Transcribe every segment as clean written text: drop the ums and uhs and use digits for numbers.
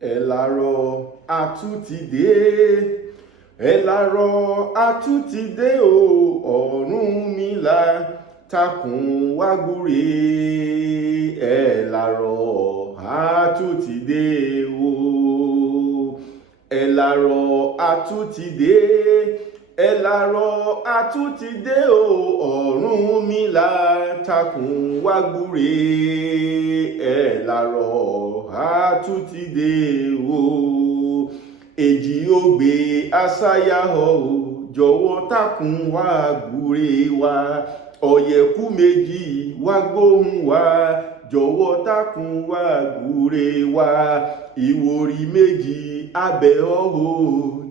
Ẹ̀làrọ̀ àtúntìdé, ẹ̀làrọ̀ àtúntìdé o, Ọ̀rúnmìlà takùn wágúre. Ẹ̀làrọ̀ àtúntìdé o, ẹ̀làrọ̀ àtúntìdé, ẹ̀làrọ̀ àtúntìdé o, Ọ̀rúnmìlà takùn wágúre. Ẹ̀làrọ̀ àtúntìdé o, èjì ògbè àsáyàhọ̀ o, jọ̀wọ́ takùn wágúre wa. Ọ̀yẹ̀kú méjì wá gbóhùn wa, jọ̀wọ́ takùn wágúre wa. Ìwòrì méjì abẹ́ ọ̀hò,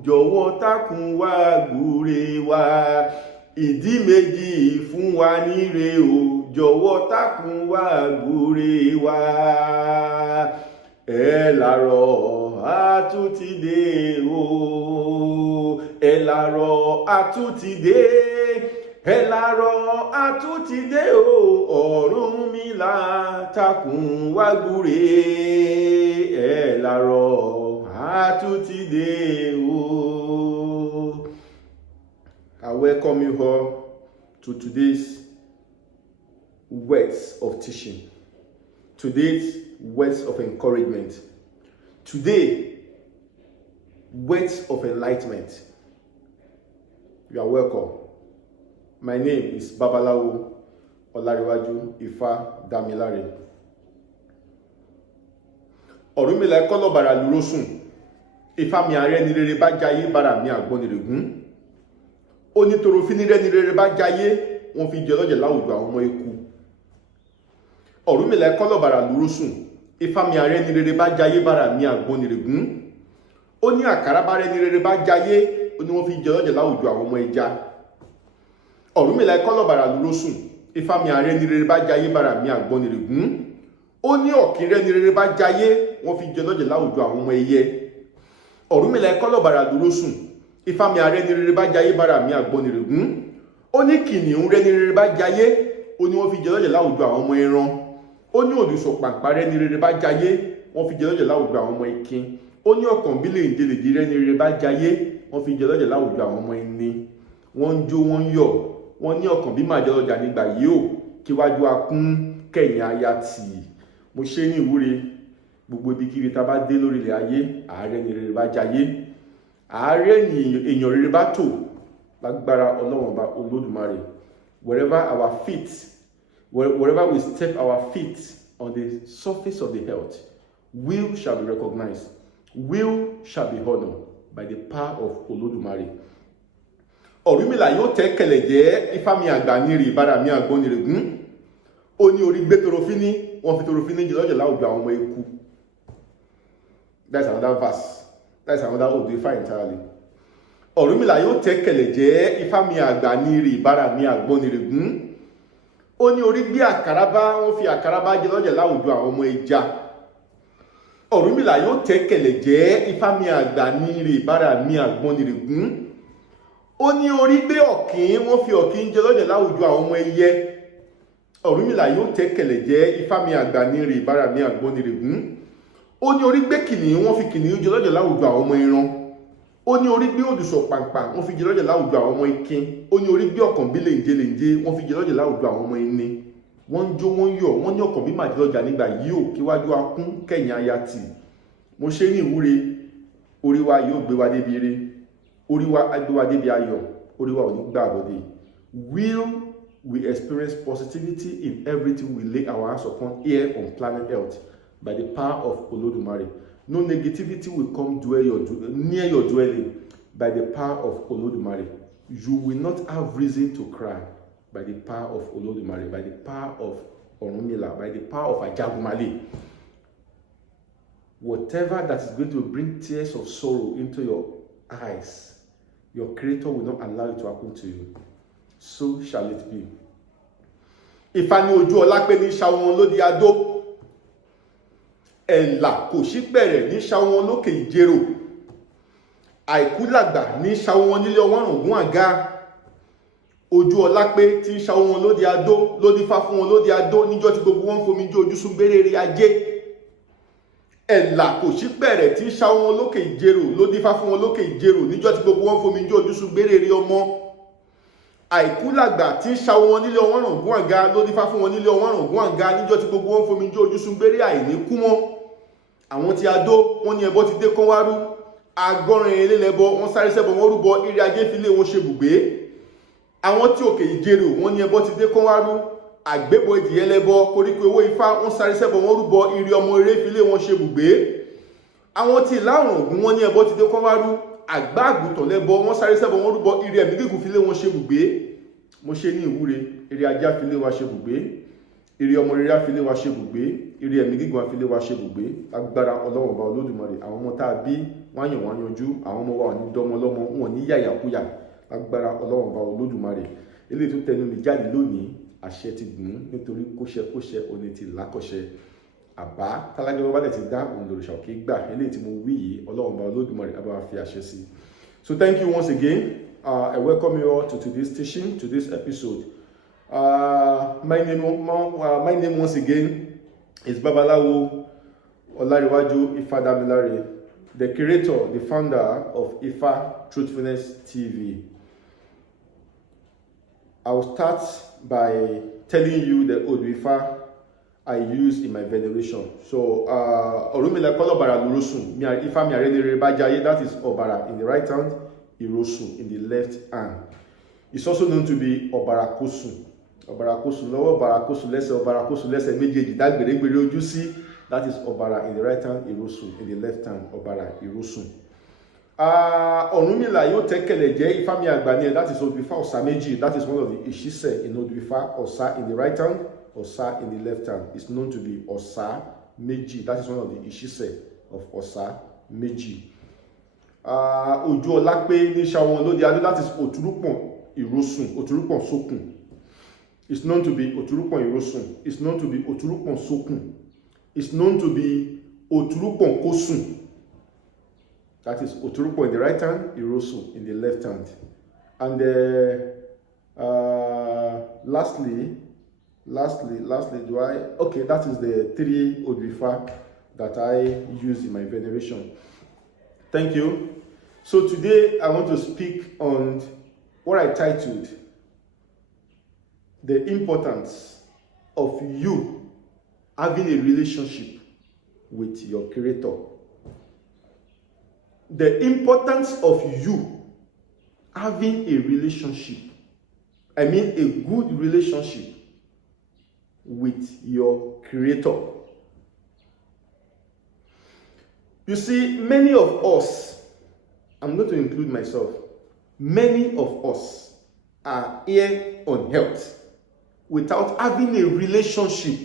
jọ̀wọ́ takùn wágúre wa. Ìdí méjì fún wa níre o, jọ̀wọ́ takùn wágúre wa. Ẹ̀làrọ̀ àtúntìdé o, ẹ̀làrọ̀ àtúntìdé, ẹ̀làrọ̀ àtúntìdé o, Ọ̀rúnmìlà takùn wágúre. Ẹ̀làrọ̀ àtúntìdé o. I welcome you all to today's words of teaching, today's words of encouragement, today words of enlightenment. You are welcome. My name is Babalawo Olariwaju Ifa Damilare. Ọ̀rúnmìlà kọ́lọ̀ bàrà lúró sùn, Ifá mi ààrẹ ni rere bá jayé, bàrà mi àgbọn ni règún. Ó ní toro fi ní rẹ́ ni rere bá jayé, wọ́n fi jẹ lọ́jẹ̀ láwùjọ àwọn ọmọ ikú. Ọ̀rúnmìlà kọ́lọ̀ bàrà lúró sùn, Ifá mi ààrẹ ni rere bá jayé, bàrà mi àgbọn ni règún. Ó ní àkàrà bá rẹ́ ni rere bá jayé, ó ní wọ́n fi jẹ lọ́jẹ̀ láwùjọ àwọn ọmọ ẹja. Ọ̀rúnmìlà kọ́lọ̀ bàrà lúró sùn, Ifá mi ààrẹ ni rere bá jayé, bàrà mi àgbọn ni règún. Ó ní ọ̀kín rẹ́ ni rere bá jayé, wọ́n fi jẹ lọ́jẹ̀ láwùjọ àwọn ọmọ ẹyẹ. Ọ̀rúnmìlà kọ́lọ̀ bàrà lúró sùn, Ifá mi ààrẹ ni rere bá jayé, bàrà mi àgbọn ni règún. Ó ní kìnìún rẹ́ ni rere bá jayé, ó ní wọ́n fi jẹ lọ́jẹ̀ láwùjọ àwọn ọmọ ẹran. Ó ní òdùsọ̀ pàǹpà rẹ́ ni rere bá jayé, wọ́n fi jẹ lọ́jẹ̀ láwùjọ àwọn ọmọ ikin. Ó ní ọ̀kànbílẹ̀ ìdèlèdè rẹ́ ni rere bá jayé, wọ́n fi jẹ lọ́jẹ̀ láwùjọ àwọn ọmọ ẹni. Wọ́n ń jó wọ́n ń yọ̀, wọ́n ní ọ̀kàn bí màá jẹ lọ́jà nígbà yìí ò, kíwájú akún kẹ̀yìn aya tì. Mo ṣe ní ìwúre, gbogbo ibikíbi tá a bá dé lórí ilẹ̀ ayé, ààrẹ ni rere bá jayé, ààrẹ ni èèyàn rere bá tò lágbára Ọlọ́run Ọba Olódùmarè. Wherever we step our feet on the surface of the earth, will shall be recognized, will shall be honored by the power of Olodumare. Ọ̀rúnmìlà yóò tẹ́ kẹlẹ̀ jẹ́, Ifá mi àgbà ní rè, bàrà mi àgbọn ni règún. Ó ní orí gbé torofíní, wọ́n fi torofíní jẹ lọ́jẹ̀ láwùjọ àwọn ọmọ eku. That's another verse. That's another Odu Ifá entirely. Ọ̀rúnmìlà yóò tẹ́ kẹlẹ̀ jẹ́, Ifá mi àgbà ní rè, bàrà mi àgbọn ni règún. Ó ní orí gbé àkàrà bá, wọ́n fi àkàrà bá jẹ lọ́jẹ̀ láwùjọ àwọn ọmọ ẹja. Ọ̀rúnmìlà yóò tẹ́ kẹlẹ̀ jẹ́, Ifá mi àgbà ní rè, bàrà mi àgbọn ni règún. Ó ní orí gbé ọ̀kín, wọ́n fi ọ̀kín jẹ lọ́jẹ̀ láwùjọ àwọn ọmọ ẹyẹ. Ọ̀rúnmìlà yóò tẹ́ kẹlẹ̀ jẹ́, Ifá mi àgbà ní rè, bàrà mi àgbọn ni règún. Ó ní orí gbé kìnìún, wọ́n fi kìnìún jẹ lọ́jẹ̀ láwùjọ àwọn ọmọ ẹran. Ó ní orí gbé òdùsọ̀ pàǹpà, wọ́n fi jẹ lọ́jẹ̀ láwùjọ àwọn ọmọ ikin. Ó ní orí gbé ọ̀kànbílẹ̀ ìjẹlẹ̀ǹjẹ, wọ́n fi jẹ lọ́jẹ̀ láwùjọ àwọn ọmọ ẹni. Wọ́n ń jó wọ́n ń yọ̀, wọ́n ní ọ̀kàn bí màá jẹ lọ́jà nígbà yìí ò, kíwájú akún kẹ̀yìn aya tì. Mo ṣe ní ìwúre, orí wa yóò gbé wa débi ire, orí wa á gbé wa débi ayọ̀, orí wa ò ní gbà àbọ̀dé. Will we experience positivity in everything we lay our hands upon here on planet Earth by the power of Olodumare. No negativity will come near your dwelling by the power of Olodumare. You will not have reason to cry by the power of Olodumare, by the power of Ọ̀rúnmìlà, by the power of Ajagunmale. Whatever that is going to bring tears of sorrow into your eyes, your Creator will not allow it to happen to you. So shall it be. Ifá ní ojú ọlá pé ní ṣàwọn wọn lóde adó, ẹ̀là kò sí pẹ̀rẹ̀ ní ṣàwọn wọn lókè ìjérò, àìkú làgbà ní ṣàwọn wọn nílé ọwọ́rùn ògún àga. Ojú ọlá pé tí ń ṣàwọn wọn lóde adó, lódì fá fún wọn lóde adó níjọ́ tí gbogbo wọn fomi jó ojú sún gbérére ajé. ẹ̀là kò sí pẹ̀rẹ̀ tí ń ṣá wọn lókè ìjérò ló dífá fún wọn lókè ìjérò níjọ́ tí gbogbo wọn fomi jó ojúṣu gbére ọmọ. Àìkú làgbà tí ń ṣá wọn nílé ọwọ́n ràngún àga ló dífá fún wọn nílé ọwọ́n ràngún àga níjọ́ tí gbogbo wọn fomi jó ojúṣu gbére àìní kú mọ́. Àwọn tí Adó wọn ní ẹbọ ti dé kán wá rú, agọ́rin elélẹ́bọ wọn sáré sẹ́bọ wọn rúbọ ire ajé filé wọn ṣe bùgbé. Àwọn tí òkè ìjérò wọn ní ẹbọ ti dé kán wá rú, àgbébọ ìdìyẹ lẹ́bọ koríko owó ifá wọn sáré sẹ́bọ wọn rúbọ ire ọmọ eré filé wọn ṣe bùgbé. Àwọn tí ìlàrùn ògún wọn ní ẹbọ ti dé kán wá rú, àgbá àgùntàn lẹ́bọ wọn sáré sẹ́bọ wọn rúbọ ire ẹ̀mí gígùn filé wọn ṣe bùgbé. Mo ṣe ní ìwúre ire ajá filé wa ṣe bùgbé, ire ọmọ rere afilé wa ṣe bùgbé, ire ẹ̀mí gígùn afilé wa ṣe bùgbé. Agbára Ọlọ́run Ọba Olódùmarè, àwọn ọmọ tá a bí wọ́n yàn wọ́n yanjú, àwọn ọmọ wa ò ní dọ́mọ lọ́mọ, wọn ò ní yàyàkúyà. Agbára Ọlọ́run Ọba Olódùmarè, eléyìí tó tẹnu mi jáde lónìí, àṣẹ ti gùn nítorí kóṣẹkóṣẹ òní ti làkọṣẹ. Àbá tálágbé bá dẹ̀ ti dá òun lòrìṣà òkè gbà, eléyìí tí mo wí yìí Ọlọ́run Ọba Olódùmarè á bá wa fi àṣẹ sí. So thank you once again. I welcome you all to today's teaching, to this episode. My name once again is Babalawo Olariwaju Ifadamilare, the creator, the founder of Ifa Truthfulness TV. I will start by telling you the Odu Ifa I use in my veneration. So, Orumila Kolobara Lurosun, Ifa Miarenere Bajaye, that is Obara in the right hand, Irosun in the left hand. It's also known to be Obarakosun. Obarakosun lower, Obarakosun lesser, Obarakosun lesser, méjèèjì dágbèrègbèrè ojú sí, that is Obara in the right hand, Irosun in the left hand, Obara Irosun. Ọ̀rúnmìlà yóò tẹ́kẹ̀lẹ̀ jẹ́ Ifá mi àgbà ní ẹ̀, that is Odu Ifa Ọ̀sà méjì, that is one of the Ìṣísẹ̀ in Odu Ifa. Ọ̀sà in the right hand, Ọ̀sà in the left hand. It's known to be Ọ̀sà méjì, that is one of the Ìṣísẹ̀ of Ọ̀sà méjì. Ojú Ọlápé ní Ṣàwọn lóde Adó, that is Òtúrúpọ̀n Ìrósùn, Òtúrúpọ̀n Sókùn. It's known to be Òtúrúpọ̀n Ìrósùn. It's known to be Òtúrúpọ̀n Sókùn. It's known to be Òtúrúpọ̀n Kósùn. That is Òtúrúpọ̀n in the right hand, Ìrósùn in the left hand. And lastly, do I? Okay, that is the 3 Odu Ifa that I use in my veneration. Thank you. So today I want to speak on what I titled the importance of you having a relationship with your Creator. The importance of you having a relationship, I mean a good relationship with your Creator. You see, many of us, I'm going to include myself, many of us are here on earth without having a relationship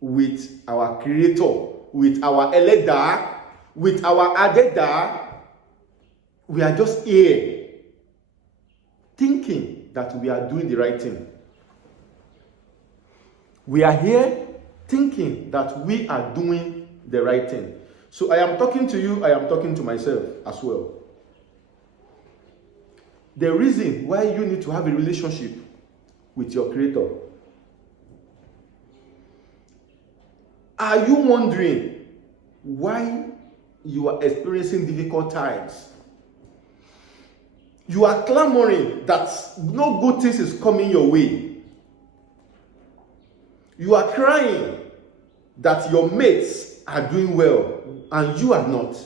with our Creator, with our Eleda, with our Adeda. We are just here thinking that we are doing the right thing. We are here thinking that we are doing the right thing. So I am talking to you, I am talking to myself as well. The reason why you need to have a relationship with your Creator. Are you wondering why you are experiencing difficult times? You are clamoring that no good things is coming your way. You are crying that your mates are doing well and you are not.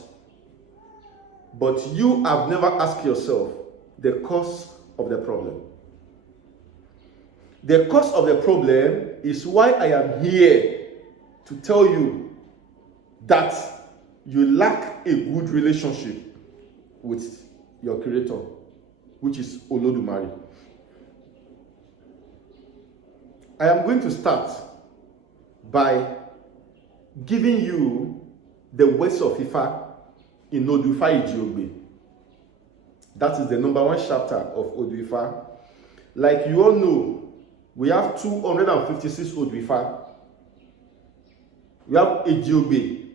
But you have never asked yourself the cause of the problem. The cause of the problem is why I am here to tell you that you lack a good relationship with your Creator, which is Olodumare. I am going to start by giving you the words of Ifa in Odu Ifa Ijiogbe. That is the number 1 chapter of Odu Ifa. Like you all know, we have 256 Odu Ifa. We have Ijiogbe.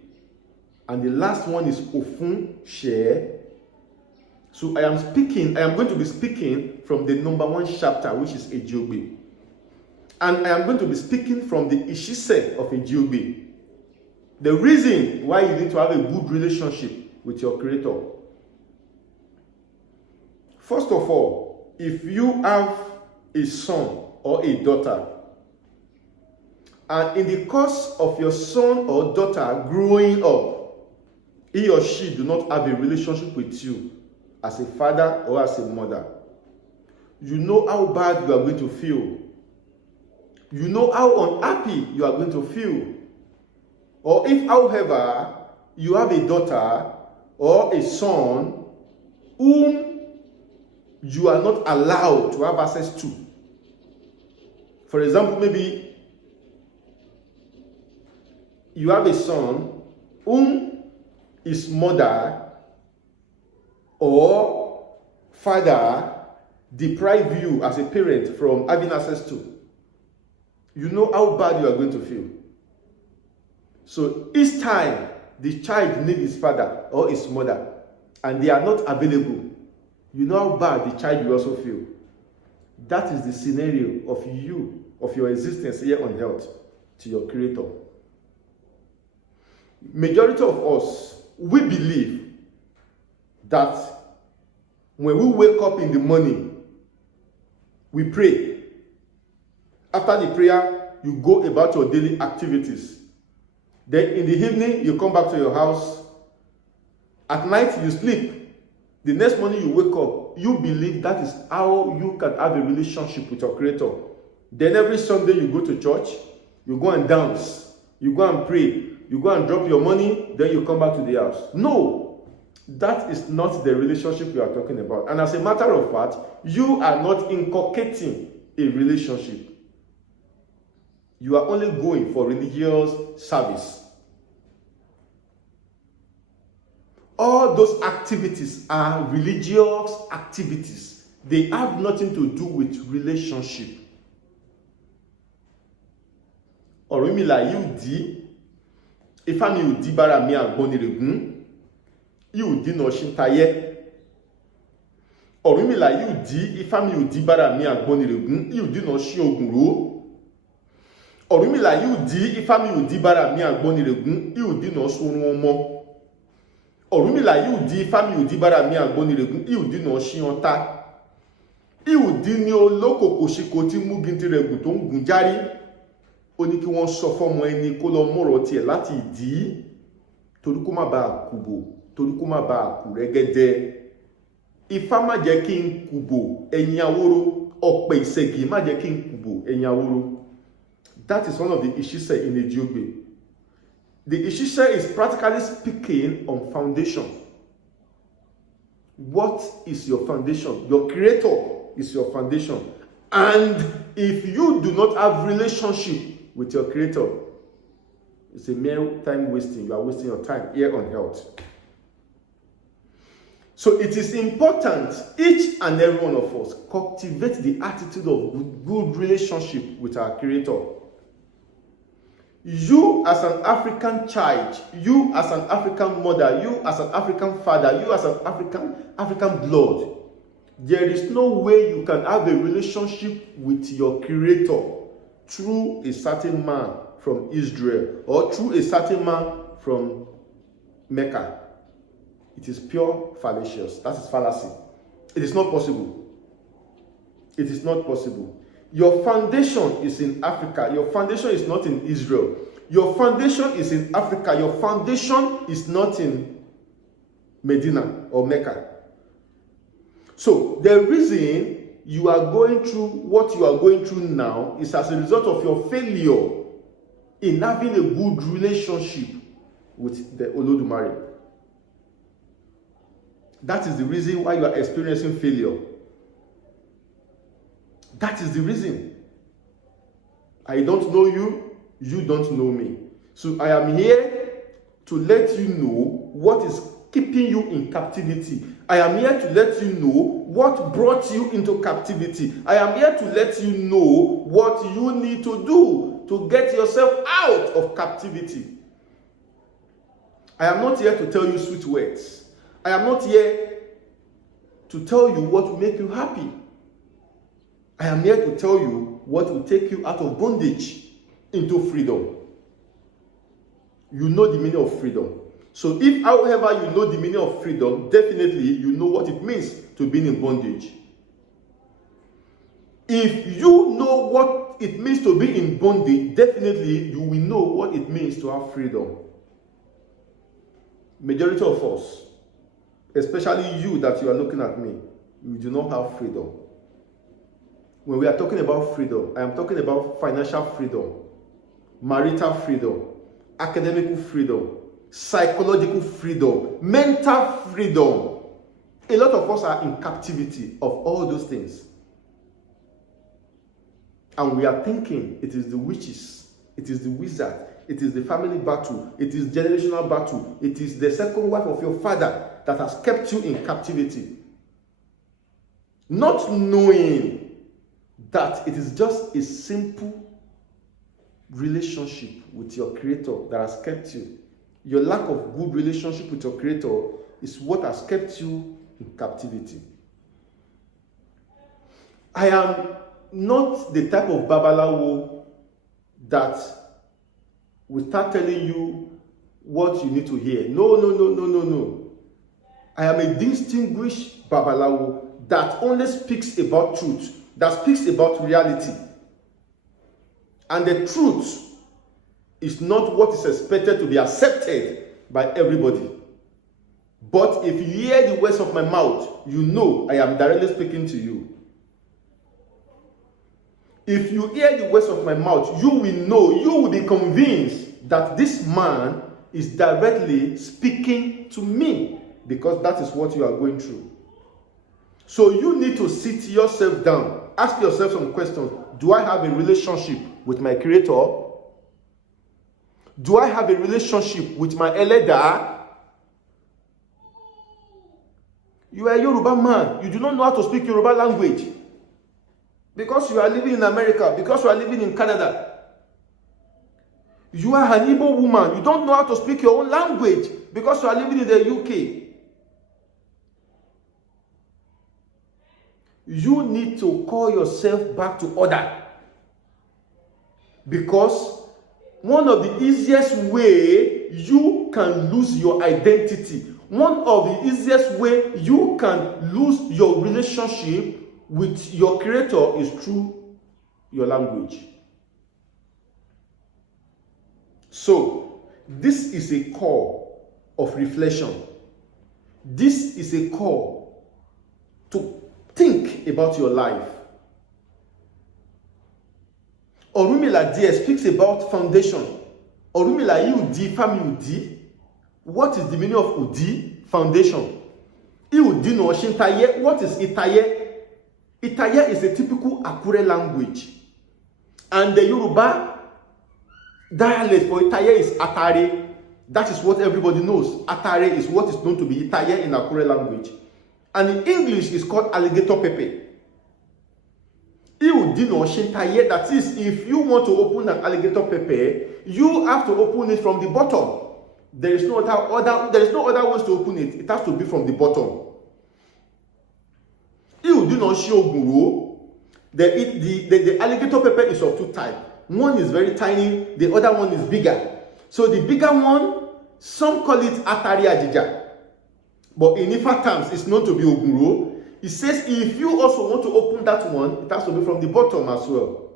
And the last one is Ofun Share. So I am going to be speaking from the number 1 chapter, which is Ijiogbe. And I am going to be speaking from the Ishise of Ijiogbe. The reason why you need to have a good relationship with your Creator. First of all, if you have a son or a daughter, and in the course of your son or daughter growing up, he or she do not have a relationship with you as a father or as a mother, you know how bad you are going to feel. You know how unhappy you are going to feel. Or if, however, you have a daughter or a son whom you are not allowed to have access to. For example, maybe you have a son whom his mother or father deprive you as a parent from having access to. You know how bad you are going to feel. So each time the child needs his father or his mother and they are not available, you know how bad the child will also feel. That is the scenario of you, of your existence here on earth to your Creator. Majority of us, we believe that when we wake up in the morning, we pray. After the prayer, you go about your daily activities. Then in the evening, you come back to your house. At night, you sleep. The next morning, you wake up. You believe that is how you can have a relationship with your Creator. Then every Sunday, you go to church. You go and dance. You go and pray. You go and drop your money. Then you come back to the house. No, that is not the relationship we are talking about. And as a matter of fact, you are not inculcating a relationship. You are only going for religious service. All those activities are religious activities. They have nothing to do with relationship. Ọ̀rúnmìlà yóò di, Ifá mi ò di bára mi àgbọnnìrègún, yóò di nà ṣíntayẹ́. Ọ̀rúnmìlà yóò di, Ifá mi ò di bára mi àgbọnnìrègún, yóò di nà ṣí ògùnrò. Ọ̀rúnmìlà yóò di, Ifá mi ò di bára mi àgbọnnìrègún, yóò di nà sórun ọmọ. Ọ̀rúnmìlà yóò di, Ifá mi ò di bára mi àgbọnnìrègún, yóò di nà ṣí ọ̀tá. Yóò di ní olókòkò ṣìkò tí mú gintì rẹ̀ gùn tó ń gùn járí. Ó ní kí wọ́n sọ fọ́mọ ẹni kó lọ mọ̀rọ̀ tiẹ̀ láti ìdí torí kó má bàa kùbò, torí kó má bàa kù rẹ́gẹ́dẹ́. Ifá má jẹ́ kí n kùbò ẹ̀yìn awóró, ọ̀pẹ ìṣẹ̀gì má jẹ́ kí n kùbò ẹ̀yìn awóró. That is one of the Ishise in Ejiogbe. The Ishise is practically speaking on foundation. What is your foundation? Your Creator is your foundation. And if you do not have relationship with your Creator, it's a mere time wasting. You are wasting your time here on earth. So it is important each and every one of us cultivate the attitude of good relationship with our Creator. You as an African child, you as an African mother, you as an African father, you as an African blood, there is no way you can have a relationship with your Creator through a certain man from Israel or through a certain man from Mecca. It is pure fallacious. That is fallacy. It is not possible. It is not possible. Your foundation is in Africa. Your foundation is not in Israel. Your foundation is in Africa. Your foundation is not in Medina or Mecca. So the reason you are going through what you are going through now is as a result of your failure in having a good relationship with the Olodumare. That is the reason why you are experiencing failure. That is the reason. I don't know you, you don't know me. So I am here to let you know what is keeping you in captivity. I am here to let you know what brought you into captivity. I am here to let you know what you need to do to get yourself out of captivity. I am not here to tell you sweet words. I am not here to tell you what will make you happy. I am here to tell you what will take you out of bondage into freedom. you know the meaning of freedom. So if, however, you know the meaning of freedom, definitely you know what it means to be in bondage. If you know what it means to be in bondage, definitely you will know what it means to have freedom. Majority of us, especially you that you are looking at me, you do not have freedom. When we are talking about freedom, I am talking about financial freedom, marital freedom, academic freedom, psychological freedom, mental freedom. A lot of us are in captivity of all those things. And we are thinking it is the witches, it is the wizard, it is the family battle, it is generational battle, it is the second wife of your father that has kept you in captivity. Not knowing that it is just a simple relationship with your Creator that has kept you. Your lack of good relationship with your Creator is what has kept you in captivity. I am not the type of babalawo that will start telling you what you need to hear. No. I am a distinguished babalawo that only speaks about truth, that speaks about reality. And the truth is not what is expected to be accepted by everybody. But if you hear the words of my mouth, you know I am directly speaking to you. If you hear the words of my mouth, you will know, you will be convinced that this man is directly speaking to me, because that is what you are going through. So you need to sit yourself down, ask yourself some questions. Do I have a relationship with my Creator? Do I have a relationship with my Eleda? You are a Yoruba man. You do not know how to speak Yoruba language. Because you are living in America, because you are living in Canada. You are an Igbo woman. You don't know how to speak your own language because you are living in the UK. You need to call yourself back to order. Because one of the easiest way you can lose your identity, one of the easiest way you can lose your relationship with your Creator is through your language. So, this is a call of reflection. This is a call to think about your life. Orunmila there speaks about foundation. Orunmila Udi, family Udi. What is the meaning of Udi? Foundation. Iudi no Shintaye. What is Itaye? Itaye is a typical Akure language. And the Yoruba dialect for Itaye is Atare. That is what everybody knows. Atare is what is known to be Itaye in Akure language. And in English, it's called alligator pepper. That is, if you want to open an alligator pepper, you have to open it from the bottom. There is no other ways to open it. It has to be from the bottom. The alligator pepper is of two types. One is very tiny, the other one is bigger. So the bigger one, some call it Atari Ajija. But in Ifa terms, it's known to be Oguro. It says if you also want to open that one, it has to be from the bottom as well.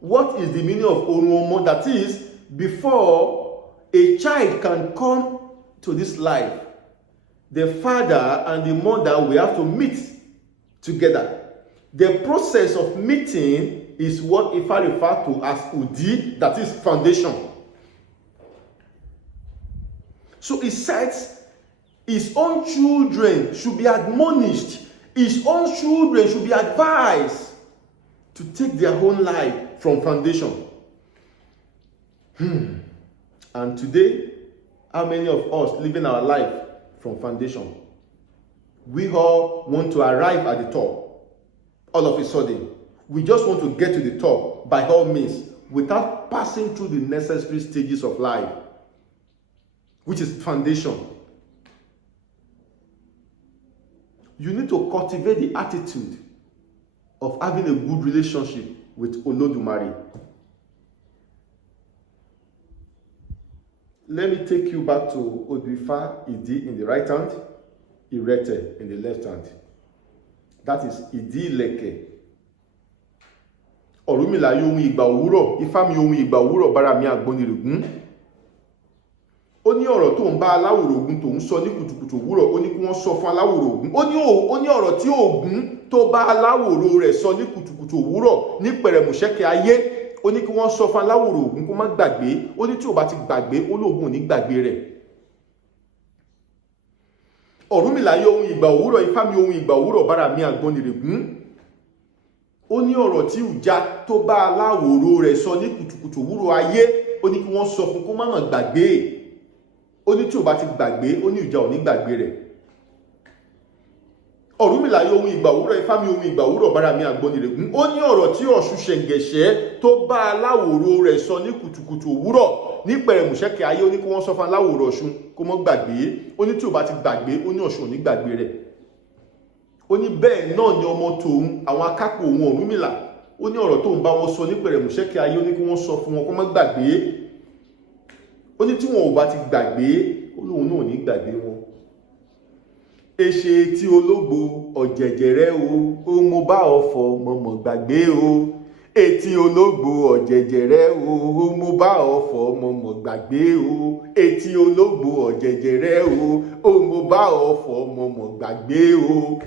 What is the meaning of Oruomo? That is, before a child can come to this life, the father and the mother will have to meet together. The process of meeting is what Ifa refers to as Udi, that is foundation. So it says his own children should be admonished, his own children should be advised to take their own life from foundation. And today, how many of us living our life from foundation? We all want to arrive at the top all of a sudden. We just want to get to the top by all means without passing through the necessary stages of life, which is foundation. You need to cultivate the attitude of having a good relationship with Olodumare. let me take you back to Odifa Idi in the right hand, Irete in the left hand. That is Idi Ileke. Ọ̀rúnmìlà yóò ohun ìgbà òwúrọ̀, Ifá mi ohun ìgbà òwúrọ̀ bára mi àgbọnnìrègún. Ó ní ọ̀rọ̀ tó ń bá aláwòrò Ògún tó ń sọ ní kùtùkùtù òwúrọ̀, ó ní kí wọ́n sọ fún aláwòrò Ògún. Ó ní ọ̀rọ̀ tí Ògún tó bá aláwòrò rẹ̀ sọ ní kùtùkùtù òwúrọ̀ ní pẹ̀rẹ̀mùṣẹ́kẹ́ ayé. Ó ní kí wọ́n sọ fún aláwòrò Ògún kó má gbàgbé. Ó ní tí ò bá ti gbàgbé, Ológun ò ní gbàgbé rẹ̀. Ọ̀rúnmìlà yóò ohun ìgbà òwúrọ̀, Ifá mi ohun ìgbà òwúrọ̀ bára mi àgbọnnìrègún. Ó ní ọ̀rọ̀ tí Ùjá tó bá aláwòrò rẹ̀ sọ ní kùtùkùtù òwúrọ̀ ayé. Ó ní kí wọ́n sọ fún kó má mà gbàgbé. Ó ní tí ò bá ti gbàgbé, ó ní Ùjá ò ní gbàgbé rẹ̀. Ọ̀rúnmìlà yóò ohun ìgbà òwúrọ̀, Ifá mi ohun ìgbà òwúrọ̀ bára mi àgbọnnìrègún. Ó ní ọ̀rọ̀ tí Ọ̀ṣun Ṣẹ̀ǹgẹ̀ṣẹ́ tó bá aláwòrò rẹ̀ sọ ní kùtùkùtù òwúrọ̀ ní pẹ̀rẹ̀mùṣẹ́kẹ́ ayé. Ó ní kí wọ́n sọ fún aláwòrò Ọ̀ṣun kó má gbàgbé. Ó ní tí ò bá ti gbàgbé, ó ní Ọ̀ṣun ò ní gbàgbé rẹ̀. Ó ní bẹ́ẹ̀ náà ni ọmọ tòun, àwọn akápò òun Ọ̀rúnmìlà. Ó ní ọ̀rọ̀ tóun bá wọn sọ ní pẹ̀rẹ̀mùṣẹ́kẹ́ ayé. Ó ní kí wọ́n sọ fún wọn kó má gbàgbé. Ó ní tí wọn ò bá ti gbàgbé, Olóhun náà ò ní gbàgbé wọn. Èṣe tí ológbò ọ̀jẹ̀jẹ̀rẹ́ o, ó mo bá ọ̀fọ̀ mọ̀mọ̀ gbàgbé o. Etí ológbò ọ̀jẹ̀jẹ̀rẹ́ o, ó mo bá ọ̀fọ̀ mọ̀mọ̀ gbàgbé o. Etí ológbò ọ̀jẹ̀jẹ̀rẹ́ o, ó mo bá ọ̀fọ̀ mọ̀mọ̀ gbàgbé o.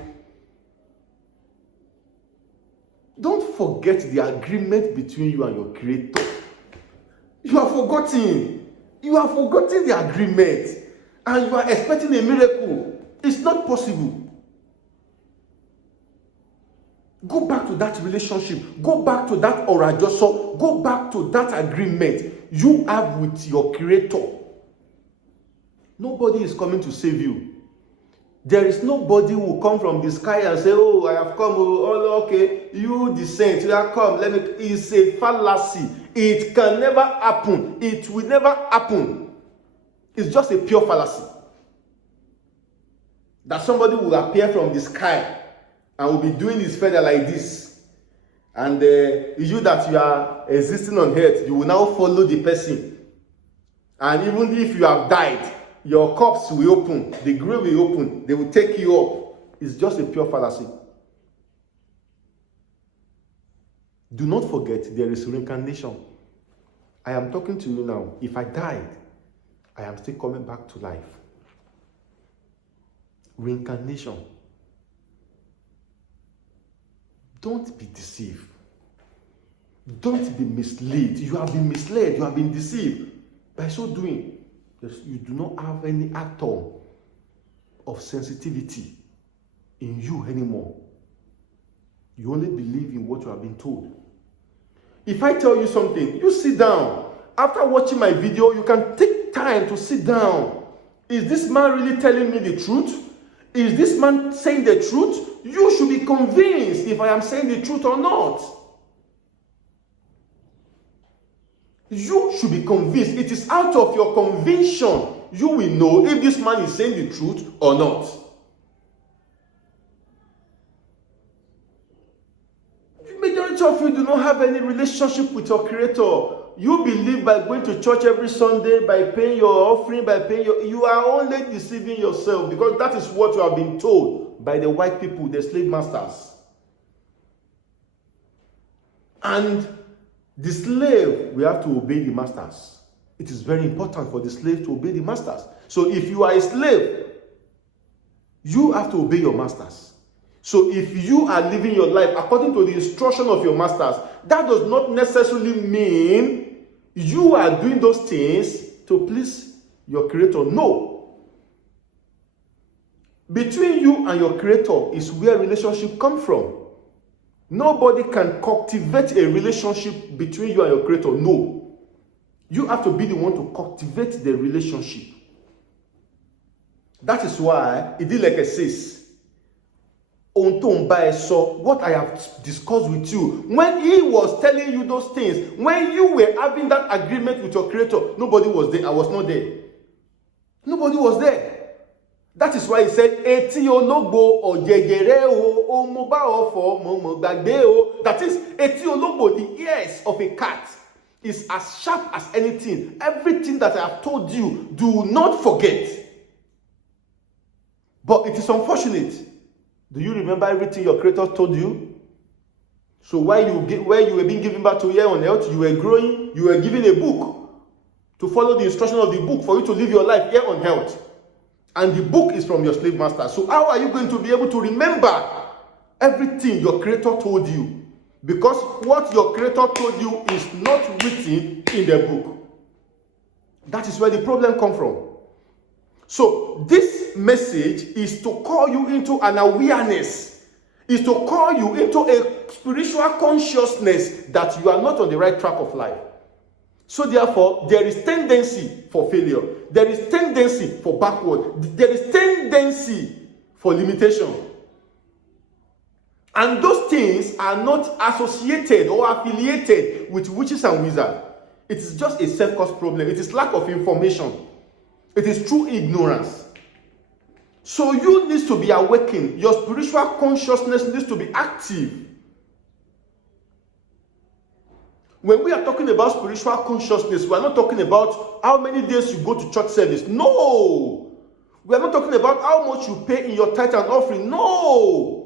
Don't forget the agreement between you and your Creator. You have forgotten. You have forgotten the agreement. And you are expecting a miracle. It's not possible. Go back to that relationship. Go back to that orajoso. Go back to that agreement you have with your Creator. Nobody is coming to save you. There is nobody who will come from the sky and say, oh, I have come, oh, okay, you the saint, you have come, let me. It's a fallacy. It can never happen. It will never happen. It's just a pure fallacy. That somebody will appear from the sky and will be doing his feather like this. And you that you are existing on earth, you will now follow the person. And even if you have died, your corpse will open, the grave will open, they will take you up. It's just a pure fallacy. Do not forget there is reincarnation. I am talking to you now. If I died, I am still coming back to life. Reincarnation. Don't be deceived. Don't be misled. You have been misled. You have been deceived. By so doing, you do not have any atom of sensitivity in you anymore. You only believe in what you have been told. If I tell you something, you sit down. After watching my video, you can take time to sit down. Is this man really telling me the truth? Is this man saying the truth? You should be convinced if I am saying the truth or not. You should be convinced. It is out of your conviction you will know if this man is saying the truth or not. The majority of you do not have any relationship with your Creator. You believe by going to church every Sunday, by paying your offering, by paying your... You are only deceiving yourself because that is what you have been told by the white people, the slave masters. And the slave will have to obey the masters. It is very important for the slave to obey the masters. So if you are a slave, you have to obey your masters. So if you are living your life according to the instruction of your masters, that does not necessarily mean you are doing those things to please your Creator. No. Between you and your Creator is where relationship comes from. Nobody can cultivate a relationship between you and your Creator. No. You have to be the one to cultivate the relationship. That is why it did like a says, what I have discussed with you, when he was telling you those things, when you were having that agreement with your Creator, nobody was there. I was not there. Nobody was there. That is why he said, Eti ologbo ojegere o moba ofo momo gbagbe o. That is, eti ologbo, the ears of a cat. is as sharp as anything. Everything that I have told you, do not forget. But it is unfortunate. Do you remember everything your Creator told you? So where you were being given back to here on earth, you were growing, you were given a book to follow the instruction of the book for you to live your life here on earth. And the book is from your slave master. So how are you going to be able to remember everything your Creator told you? Because what your Creator told you is not written in the book. That is where the problem comes from. So this message is to call you into an awareness, is to call you into a spiritual consciousness that you are not on the right track of life. So therefore, there is tendency for failure. There is tendency for backward. There is tendency for limitation. And those things are not associated or affiliated with witches and wizards. It is just a self-caused problem. It is lack of information. It is true ignorance. So you need to be awakened. Your spiritual consciousness needs to be active. When we are talking about spiritual consciousness, we are not talking about how many days you go to church service. No. We are not talking about how much you pay in your tithe and offering. No.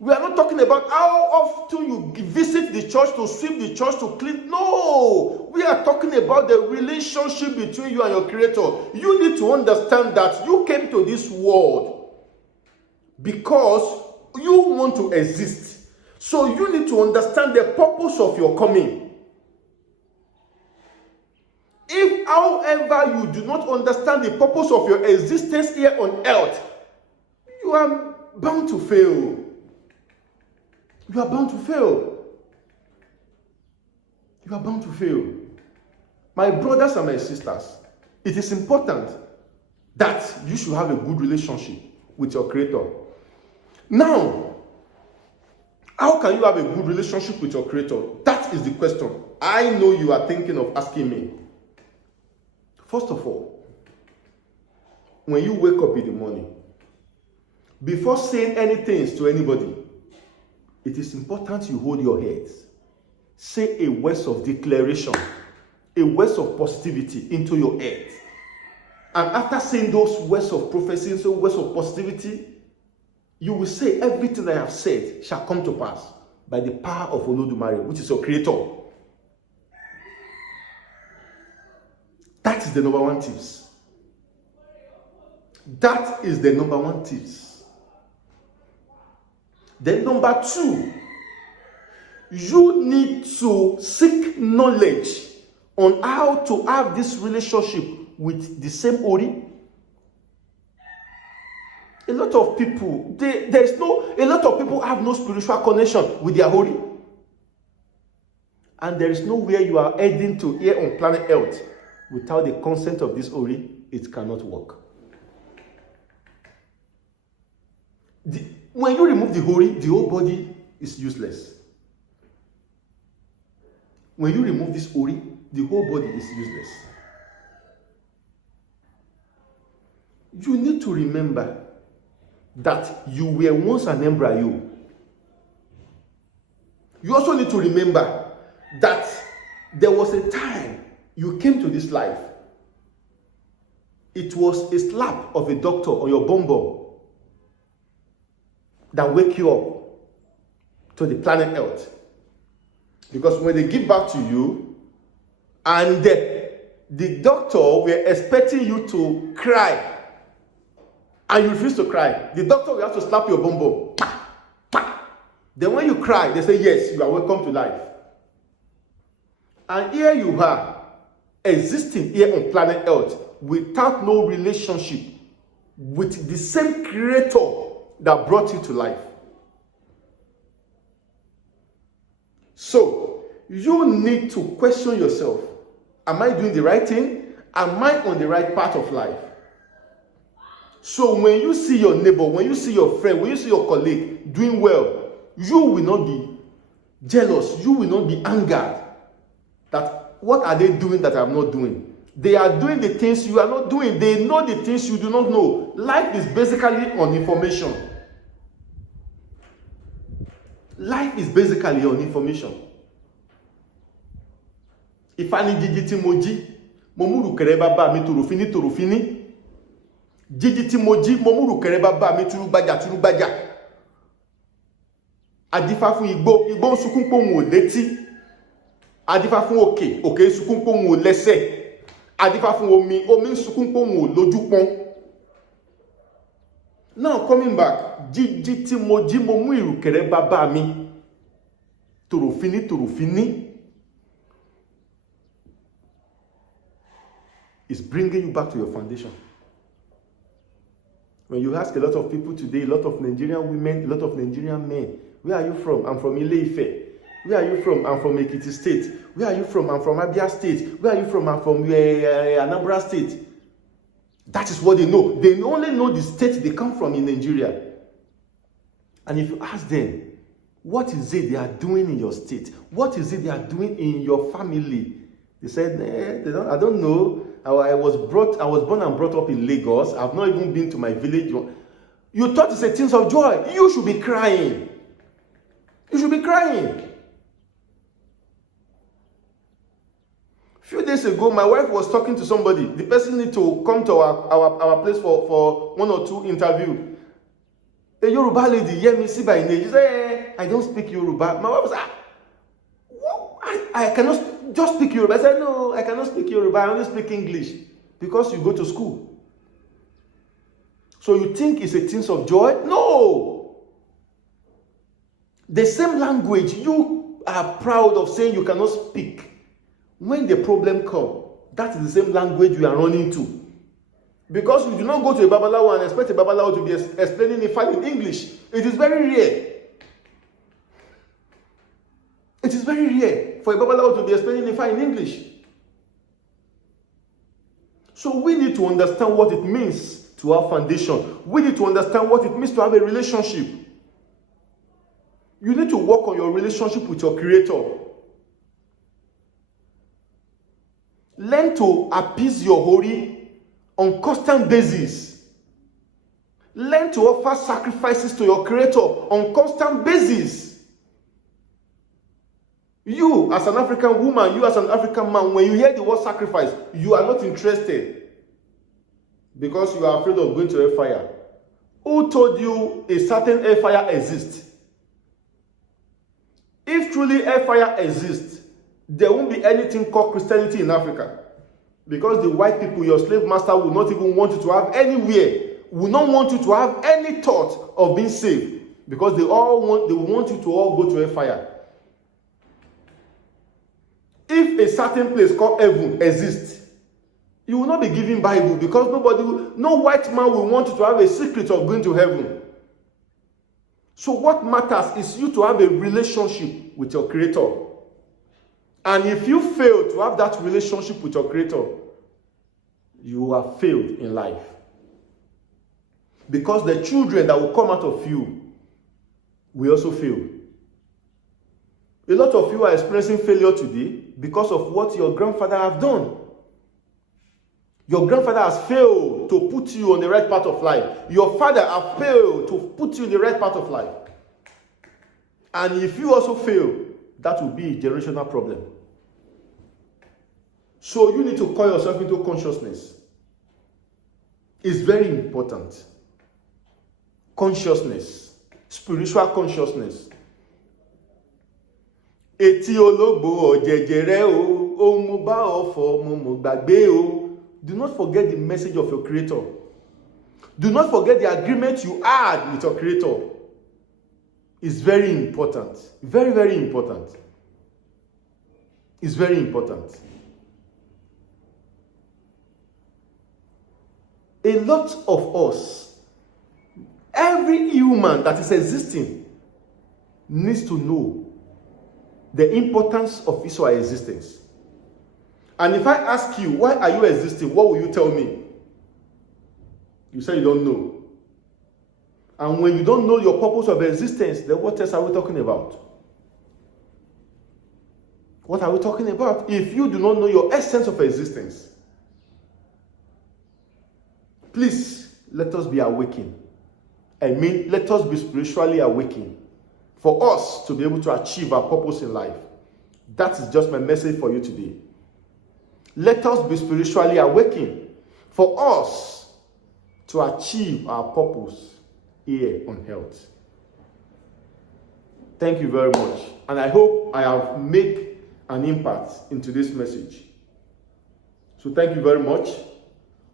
We are not talking about how often you visit the church, to sweep the church, to clean. No. We are talking about the relationship between you and your Creator. You need to understand that you came to this world because you want to exist. So you need to understand the purpose of your coming. If, however, you do not understand the purpose of your existence here on earth, you are bound to fail. You are bound to fail. You are bound to fail. My brothers and my sisters, it is important that you should have a good relationship with your Creator. Now, how can you have a good relationship with your Creator? That is the question I know you are thinking of asking me. First of all, when you wake up in the morning, before saying anything to anybody, it is important you hold your head. Say a word of declaration, a word of positivity into your head. And after saying those words of prophecy, those words of positivity, you will say, everything I have said shall come to pass by the power of Olodumare, which is your Creator. That is the number one tips. That is the number one tips. Then number two, you need to seek knowledge on how to have this relationship with the same Ori. A lot of people, a lot of people have no spiritual connection with their Ori. And there is nowhere you are heading to here on planet Earth without the consent of this Ori. It cannot work. When you remove the Ori, the whole body is useless. When you remove this Ori, the whole body is useless. You need to remember that you were once an embryo. You also need to remember that there was a time you came to this life. It was a slap of a doctor on your bum bum that wake you up to the planet Earth. Because when they give back to you, and the doctor were expecting you to cry, and you refuse to cry, the doctor will have to slap your bum bum. Then when you cry, they say, yes, you are welcome to life. And here you are, existing here on planet Earth without no relationship with the same Creator that brought you to life. So, you need to question yourself. Am I doing the right thing? Am I on the right path of life? So when you see your neighbor, when you see your friend, when you see your colleague doing well, you will not be jealous. You will not be angered. That what are they doing that I'm not doing? They are doing the things you are not doing. They know the things you do not know. Life is basically on information. Life is basically on information. Ifá ní jíjí tí mo jí, mo múrùkẹ̀rẹ̀ bàbá mi tòròfíní tòròfíní. Jíjí tí mo jí, mo múrùkẹ̀rẹ̀ bàbá mi túrúgbájà túrúgbájà. Adífá fún igbó, igbó ń sunkún pòun ò létí. Adífá fún òkè, òkè ń sunkún pòun ò lẹ́sẹ̀. Adífá fún omi, omi ń sunkún pòun ò lójú pọ́n. Now coming back, jíjí tí mo jí, mo mú ìrùkẹ̀rẹ̀ bàbá mi tòròfíní tòròfíní. Is bringing you back to your foundation. When you ask a lot of people today, a lot of Nigerian women, a lot of Nigerian men, where are you from? I'm from Ile-Ife. Where are you from? I'm from Ekiti State. Where are you from? I'm from Abia State. Where are you from? I'm from Anambra State. That is what they know. They only know the state they come from in Nigeria. And if you ask them, what is it they are doing in your state? What is it they are doing in your family? They said, I don't know. I was born and brought up in Lagos. I've not even been to my village. You thought it's a thing of joy. You should be crying. You should be crying. Few days ago, my wife was talking to somebody. The person need to come to our place for 1 or 2 interview. A Yoruba lady hear me see by name. She said, I don't speak Yoruba. My wife said, I cannot just speak Yoruba. I said, no, I cannot speak Yoruba. I only speak English. Because you go to school. So you think it's a thing of joy? No. The same language you are proud of saying you cannot speak. When the problem comes, that is the same language you are running to. Because you do not go to a Babalawo and expect a Babalawo to be explaining Ifa in English. It is very rare. It is very rare for a Babalawo to be explaining Ifa in English. So we need to understand what it means to have foundation. We need to understand what it means to have a relationship. You need to work on your relationship with your Creator. Learn to appease your Hori on constant basis. Learn to offer sacrifices to your Creator on constant basis. You as an African woman, you as an African man, when you hear the word sacrifice, you are not interested because you are afraid of going to hellfire. Who told you a certain hellfire exists? If truly hellfire exists, there won't be anything called Christianity in Africa. Because the white people, your slave master, will not even want you to have anywhere, will not want you to have any thought of being saved. Because they want you to all go to hellfire. If a certain place called heaven exists, you will not be given Bible because no white man will want you to have a secret of going to heaven. So what matters is you to have a relationship with your Creator. And if you fail to have that relationship with your Creator, you have failed in life. Because the children that will come out of you will also fail. A lot of you are experiencing failure today because of what your grandfather have done. Your grandfather has failed to put you on the right path of life. Your father has failed to put you in the right path of life. And if you also fail, that will be a generational problem. So you need to call yourself into consciousness. It's very important. Consciousness. Spiritual consciousness. Eti ologbo ojejere o, ohun ba ofo mo gbagbe o. Do not forget the message of your Creator. Do not forget the agreement you had with your Creator. It's very important. Very, very important. It's very important. A lot of us, every human that is existing, needs to know the importance of his or her existence. And if I ask you, why are you existing? What will you tell me? You say you don't know. And when you don't know your purpose of existence, then what else are we talking about? What are we talking about? If you do not know your essence of existence, please, let us be awakened. I mean, let us be spiritually awakened for us to be able to achieve our purpose in life. That is just my message for you today. Let us be spiritually awakened for us to achieve our purpose here on earth. Thank you very much. And I hope I have made an impact into this message. So thank you very much.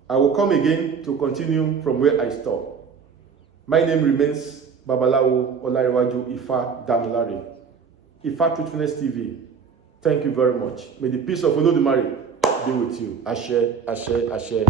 I will come again to continue from where I stop. My name remains Babalawo Olarewaju Ifa Damilare. Ifa Truthfulness TV. Thank you very much. May the peace of Olodumare be with you. Ashe, Ashe, Ashe.